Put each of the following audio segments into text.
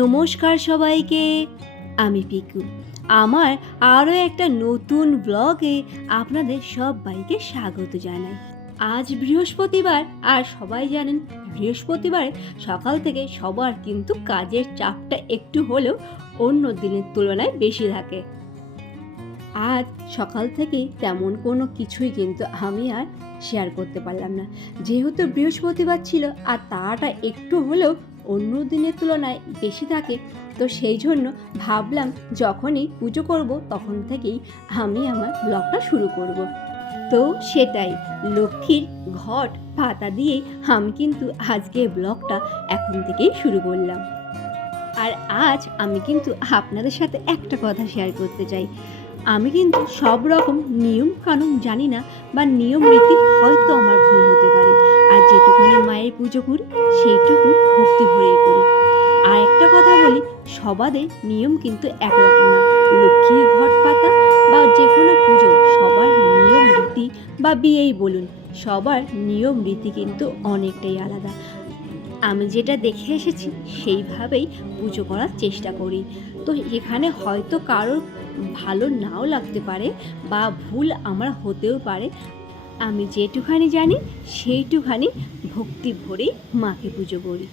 নমস্কার সবাইকে, আমি পিকু। আমার আরও একটা নতুন ব্লগে আপনাদের সবাইকে স্বাগত জানাই। আজ বৃহস্পতিবার, আর সবাই জানেন বৃহস্পতিবারে সকাল থেকে সবার কিন্তু কাজের চাপটা একটু হলেও অন্য দিনের তুলনায় বেশি থাকে। আজ সকাল থেকেই তেমন কোনো কিছুই কিন্তু আমি আর শেয়ার করতে পারলাম না, যেহেতু বৃহস্পতিবার ছিল আর তাড়াটা একটু হলেও অন্য দিনের তুলনায় বেশি থাকে। তো সেই জন্য ভাবলাম যখনই পুজো করব তখন থেকেই আমি আমার ব্লগটা শুরু করব। তো সেটাই, লক্ষ্মীর ঘট পাতা দিয়েই আমি কিন্তু আজকে ব্লগটা এখন থেকেই শুরু করলাম। আর আজ আমি কিন্তু আপনাদের সাথে একটা কথা শেয়ার করতে চাই। আমি কিন্তু সব রকম নিয়ম কানুন জানি না, বা নিয়ম রীতি হয়তো আমার ভুল হতে পারে। আর যেটুকুনি মায়ের পুজো করি সেইটুকু ভক্তি ভরেই করি। আর একটা কথা বলি, সবাদের নিয়ম কিন্তু একরকম না। লক্ষ্মীর ঘট পাতা বা যে কোনো পুজো, সবার নিয়ম রীতি বা বিয়েই বলুন, সবার নিয়ম রীতি কিন্তু অনেকটাই আলাদা। আমি যেটা দেখে এসেছি সেইভাবেই পুজো করার চেষ্টা করি। তো এখানে হয়তো কারোর ভালো নাও লাগতে পারে বা ভুল আমার হতেও পারে। আমি যেটুখানি জানি সেইটুখানি ভক্তি ভরেই মাকে পুজো করি।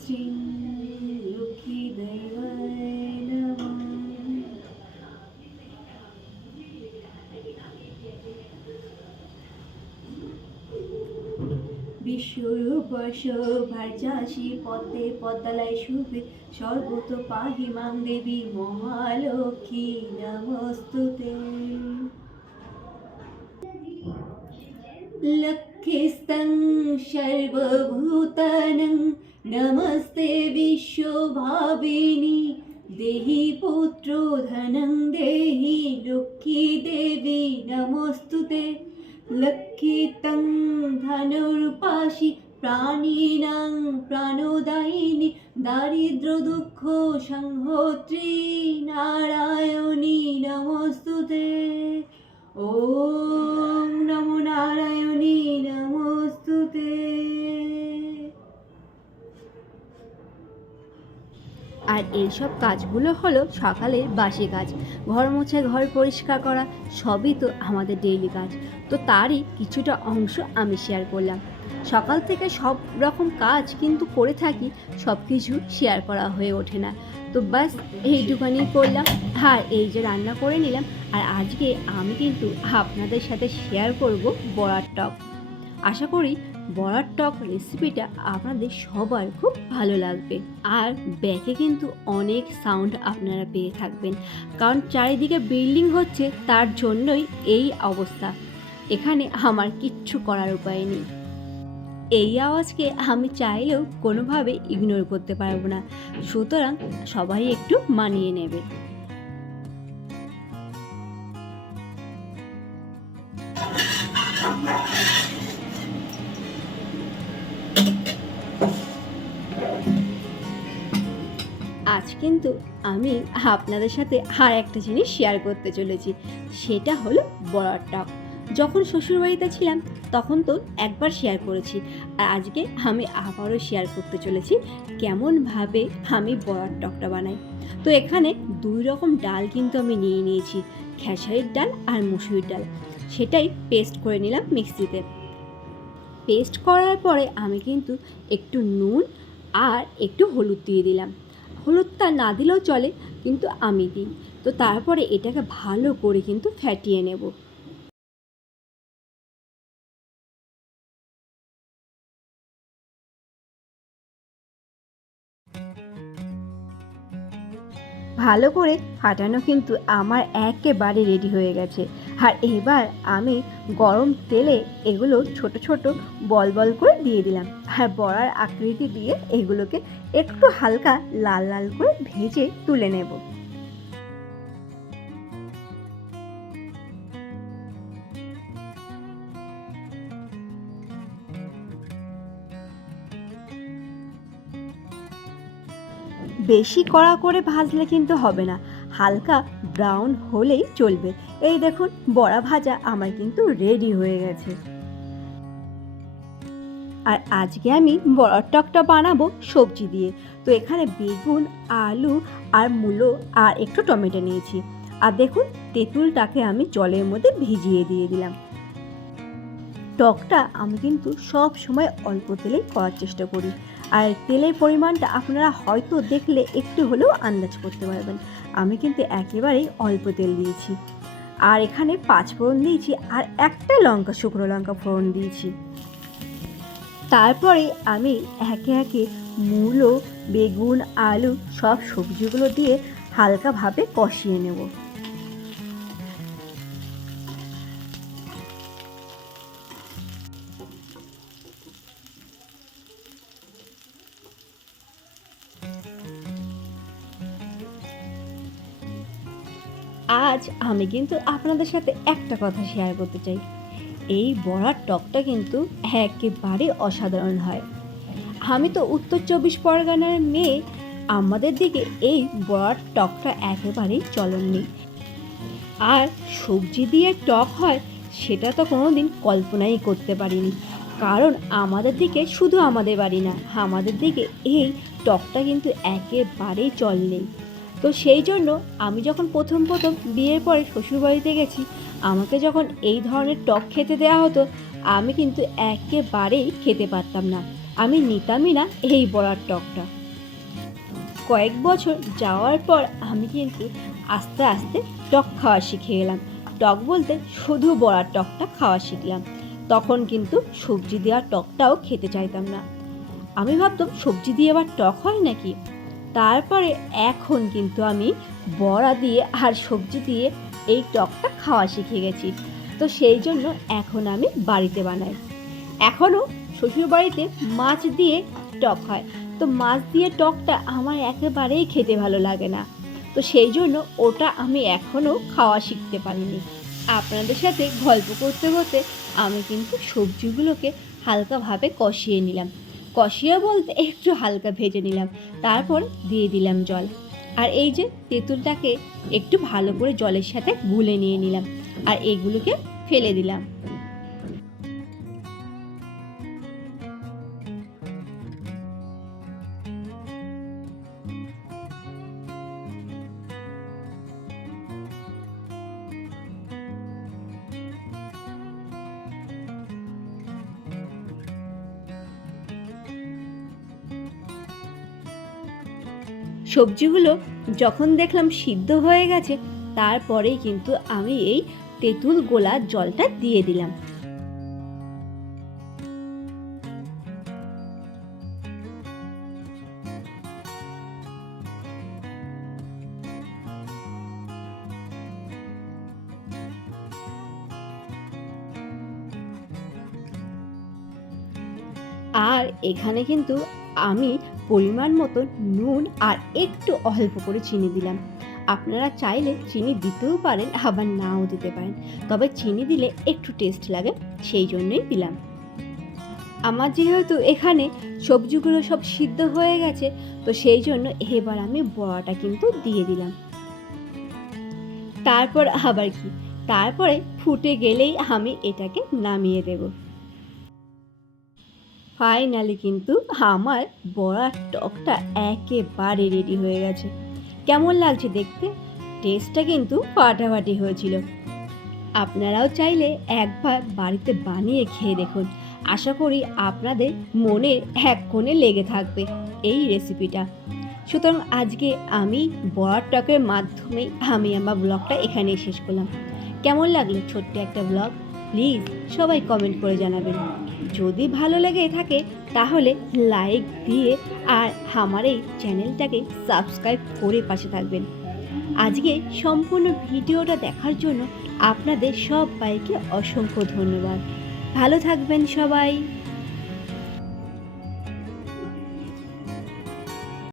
শ্রী লক্ষ্মী দেবায় নমঃ। বিশ্বরূপশোভার্যাসি পদ্মে পদ্মালয় শুভে সর্বত পাহি মাং দেবী মহালক্ষ্মী নমস্তুতে। লক্ষ্মীস্তং সর্বভূতানাং নমস্তে বিশ্বভাবিনী দেহি পুত্র ধনং দেহি লক্ষ্মী দেবী নমস্তুতে। লক্ষ্মীতং ধনুরূপাসি প্রাণিনাং প্রাণদায়িনী দারিদ্র দুঃখ সংহোত্রী নারায়ণী নমস্তুতে। ওম নমো নারায়ণী নমস্তুতে। আর এইসব কাজগুলো হলো সকালের বাসি কাজ। ঘর মোছা, ঘর পরিষ্কার করা, সবই তো আমাদের ডেইলি কাজ। তো তারই কিছুটা অংশ আমি শেয়ার করলাম। সকাল থেকে সব রকম কাজ কিন্তু করে থাকি, সব কিছু শেয়ার করা হয়ে ওঠে না। তো বাস এইটুখানি করলাম। আর এই যে রান্না করে নিলাম। আর আজকে আমি কিন্তু আপনাদের সাথে শেয়ার করব বড়ার টক। আশা করি বড়ার টক রেসিপিটা আপনাদের সবার খুব ভালো লাগবে। আর ব্যাকে কিন্তু অনেক সাউন্ড আপনারা পেয়ে থাকবেন, কারণ চারিদিকে বিল্ডিং হচ্ছে, তার জন্যই এই অবস্থা। এখানে আমার কিচ্ছু করার উপায় নেই। এই আওয়াজকে আমি চাইলেও কোনোভাবে ইগনোর করতে পারবো না, সুতরাং সবাই একটু মানিয়ে নেবে। আজ কিন্তু আমি আপনাদের সাথে আর একটা জিনিস শেয়ার করতে চলেছি, সেটা হলো বড়ার টক। যখন শ্বশুরবাড়িতে ছিলাম তখন তো একবার শেয়ার করেছি, আর আজকে আমি আবারও শেয়ার করতে চলেছি কেমনভাবে আমি বড়ার টকটা বানাই। তো এখানে দুই রকম ডাল কিন্তু আমি নিয়ে নিয়েছি, খেসারির ডাল আর মুসুরির ডাল। সেটাই পেস্ট করে নিলাম মিক্সিতে। পেস্ট করার পরে আমি কিন্তু একটু নুন আর একটু হলুদ দিয়ে দিলাম। হলুদটা না দিলেও চলে, কিন্তু আমি দিই। তো তারপরে এটাকে ভালো করে কিন্তু ফ্যাটিয়ে নেব। ভালো করে ফাটানো কিন্তু আমার একেবারে রেডি হয়ে গেছে। আর এবার আমি গরম তেলে এগুলো ছোট ছোট বল বল করে দিয়ে দিলাম। আর বড়ার আকৃতি দিয়ে এগুলোকে একটু হালকা লাল লাল করে ভেজে তুলে নেব। বেশি কড়া করে ভাজলে কিন্তু হবে না, হালকা ব্রাউন হলেই চলবে। এই দেখুন, বড়া ভাজা আমার কিন্তু রেডি হয়ে গেছে। আর আজকে আমি বড়ার টকটা বানাবো সবজি দিয়ে। তো এখানে বেগুন, আলু আর মূলো আর একটু টমেটো নিয়েছি। আর দেখুন তেঁতুলটাকে আমি জলের মধ্যে ভিজিয়ে দিয়ে দিলাম। টকটা আমি কিন্তু সব সময় অল্প তেলেই করার চেষ্টা করি। আর তেলের পরিমাণটা আপনারা হয়তো দেখলে একটু হলেও আন্দাজ করতে পারবেন। আমি কিন্তু একেবারেই অল্প তেল দিয়েছি। আর এখানে 5 ফোড়ন দিয়েছি আর একটা লঙ্কা, শুকনো লঙ্কা ফোড়ন দিয়েছি। তারপরে আমি একে একে মূলো, বেগুন, আলু সব সবজিগুলো দিয়ে হালকাভাবে কষিয়ে নেব। আজ আমি কিন্তু আপনাদের সাথে একটা কথা শেয়ার করতে চাই। এই বড়ার টকটা কিন্তু একেবারে অসাধারণ হয়। আমি তো উত্তর 24 পরগনার মেয়ে, আমাদের দিকে এই বড়ার টকটা একেবারেই চলন নেই। আর সবজি দিয়ে টক হয় সেটা তো কোনো দিন কল্পনাই করতে পারিনি। কারণ আমাদের দিকে, শুধু আমাদের বাড়ি না, আমাদের দিকে এই টকটা কিন্তু একেবারেই চল নেই। তো সেই জন্য আমি যখন প্রথম বিয়ের পরে শ্বশুরবাড়িতে গেছি, আমাকে যখন এই ধরনের টক খেতে দেওয়া হতো, আমি কিন্তু একেবারেই খেতে পারতাম না। আমি নিতামই না এই বড়ার টকটা। কয়েক বছর যাওয়ার পর আমি কিন্তু আস্তে আস্তে টক খাওয়া শিখে গেলাম। টক বলতে শুধু বড়ার টকটা খাওয়া শিখলাম। তখন কিন্তু সবজি দেওয়া টকটাও খেতে চাইতাম না। আমি ভাবতাম সবজি দিয়ে আবার টক হয় নাকি। তারপরে এখন কিন্তু আমি বড়া দিয়ে আর সবজি দিয়ে এই টকটা খাওয়া শিখে গেছি। তো সেই জন্য এখন আমি বাড়িতে বানাই। এখনও শ্বশুরবাড়িতে মাছ দিয়ে টক হয়, তো মাছ দিয়ে টকটা আমার একেবারেই খেতে ভালো লাগে না। তো সেই জন্য ওটা আমি এখনও খাওয়া শিখতে পারিনি। আপনাদের সাথে গল্প করতে করতে আমি কিন্তু সবজিগুলোকে হালকাভাবে কষিয়ে নিলাম। কষিয়ে বলতে একটু হালকা ভেজে নিলাম। তারপর দিয়ে দিলাম জল। আর এই যে তেঁতুলটাকে একটু ভালো করে জলের সাথে গুলে নিয়ে নিলাম। আর এগুলোকে ফেলে দিলাম। সবজিগুলো যখন দেখলাম সিদ্ধ হয়ে গেছে, তারপরেই কিন্তু আমি এই তেঁতুল গোলা জলটা দিয়ে দিলাম। আর এখানে কিন্তু আমি পরিমাণ মতো নুন আর একটু অল্প করে চিনি দিলাম। আপনারা চাইলে চিনি দিতেও পারেন, আবার নাও দিতে পারেন, তবে চিনি দিলে একটু টেস্ট লাগে, সেই জন্যই দিলাম। আমার যেহেতু এখানে সবজিগুলো সব সিদ্ধ হয়ে গেছে, তো সেই জন্য এবার আমি বড়াটা কিন্তু দিয়ে দিলাম। তারপর আবার কি, তারপরে ফুটে গেলেই আমি এটাকে নামিয়ে দেব। ফাইনালি কিন্তু আমার বড়ার টকটা একেবারে রেডি হয়ে গেছে। কেমন লাগছে দেখতে? টেস্টটা কিন্তু ফাটাফাটি হয়েছিল। আপনারাও চাইলে একবার বাড়িতে বানিয়ে খেয়ে দেখুন। আশা করি আপনাদের মনের এক কোণে লেগে থাকবে এই রেসিপিটা। সুতরাং আজকে আমি বড়ার টকের মাধ্যমে আমি আমার ব্লগটা এখানেই শেষ করলাম। কেমন লাগলো ছোট্ট একটা ব্লগ? প্লিজ সবাই কমেন্ট করে জানাবেন। যদি ভালো লেগে থাকে তাহলে লাইক দিয়ে আর আমার এই চ্যানেলটাকে সাবস্ক্রাইব করে পাশে থাকবেন। আজকে সম্পূর্ণ ভিডিওটা দেখার জন্য আপনাদের সবাইকে অসংখ্য ধন্যবাদ। ভালো থাকবেন সবাই।